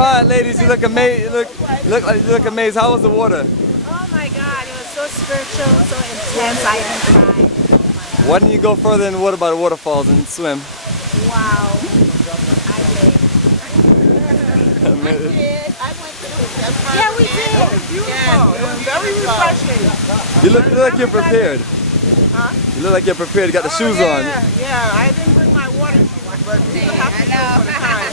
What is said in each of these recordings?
right, ladies, you look amazing. You look amazed. How was the water? Oh my God, it was so spiritual, so intense. I even cried. Why didn't you go further in the water by the waterfalls and swim? Wow. I did. I went through it. That's right. Yeah, we did. It was beautiful. It was very refreshing. You look like you're prepared. Huh? You look like you're prepared. You got the shoes on. Yeah, I didn't bring my water shoes, but you have to go for the time.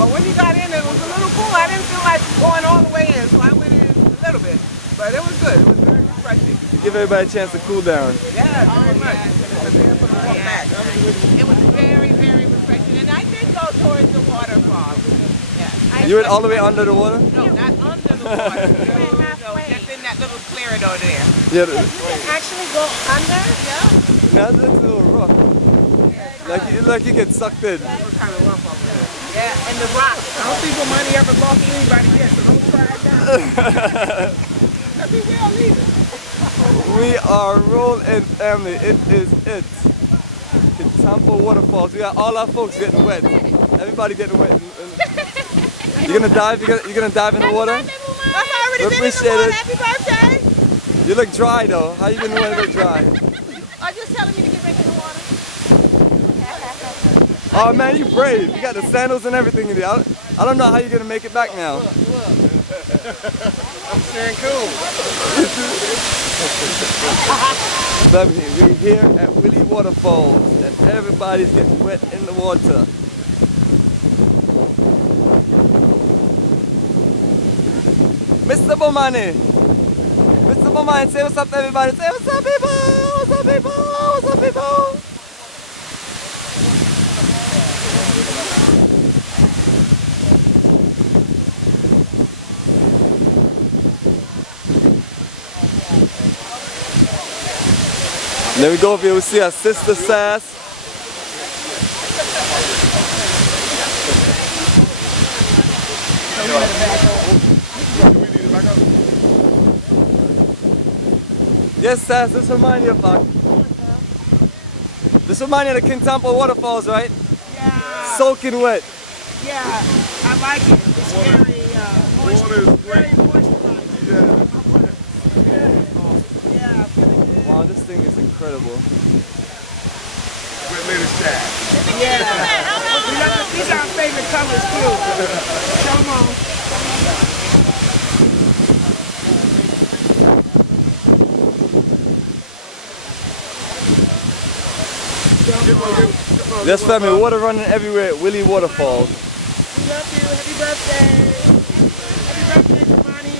But when you got in, it was a little cool. I didn't feel like going all the way in, so I went in a little bit. But it was good. It was very refreshing. You give everybody a chance to cool down. Yeah, very much. It was very, very refreshing. And I did go towards the waterfall. Yeah. You went all the way under the water? No, not under the water. No, just in that little clearing over there. Yeah. You can actually go under? Yeah. Now that's a little rough. Like you get sucked in. It was kind of rough over there. Yeah, and the rocks. I don't think money ever lost anybody yet, so don't try it now. I think we all leave it. We are rolling, family. It is it. Tampa Waterfalls. We got all our folks getting wet. Everybody getting wet. You gonna dive? You gonna dive in the water? I've already been in the Appreciate water. it. Happy birthday. You look dry though. How you been doing? Look dry. Are you telling me to get back in the water? Oh man, you brave. You got the sandals and everything in there. I don't know how you're gonna make it back now. I'm staying cool. We're here at Willie Waterfalls and everybody's getting wet in the water. Mr. Bomani! Mr. Bomani, say what's up to everybody. Say what's up people! What's up people? What's up people? There we go over here, we see our sister Sass. Yes, Sass, this reminds you of this reminds you of the King Tampa Waterfalls, right? Yeah. Soaking wet. Yeah, I like it. It's very moist. Very moisturizing. Yeah. Wow, this thing is incredible. Yeah. These are our favorite colors too. Show them on. Yes, family, water running everywhere at Willie Waterfalls. We love you. Happy birthday. Happy birthday, Giovanni.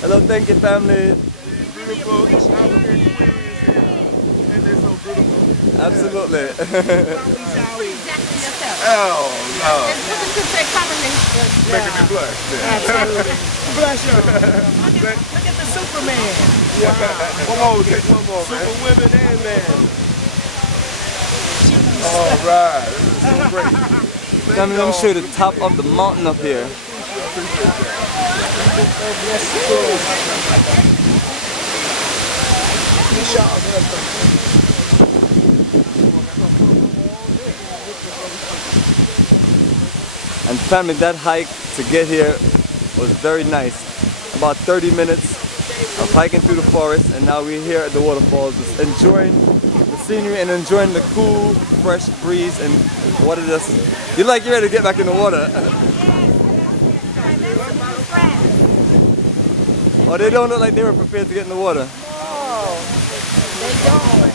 Hello, thank you, family. Beautiful. Absolutely. Oh, no. Making me blush. Absolutely. Blush on. Look at the Superman. Wow. One more, take one more, man. Super women and men. All right. This is so great. Let me show you the top of the mountain up here. And family, that hike to get here was very nice. About 30 minutes of hiking through the forest, and now we're here at the waterfalls, just enjoying the scenery and enjoying the cool, fresh breeze and water. Just you're like you're ready to get back in the water. Oh, they don't look like they were prepared to get in the water. No, they don't.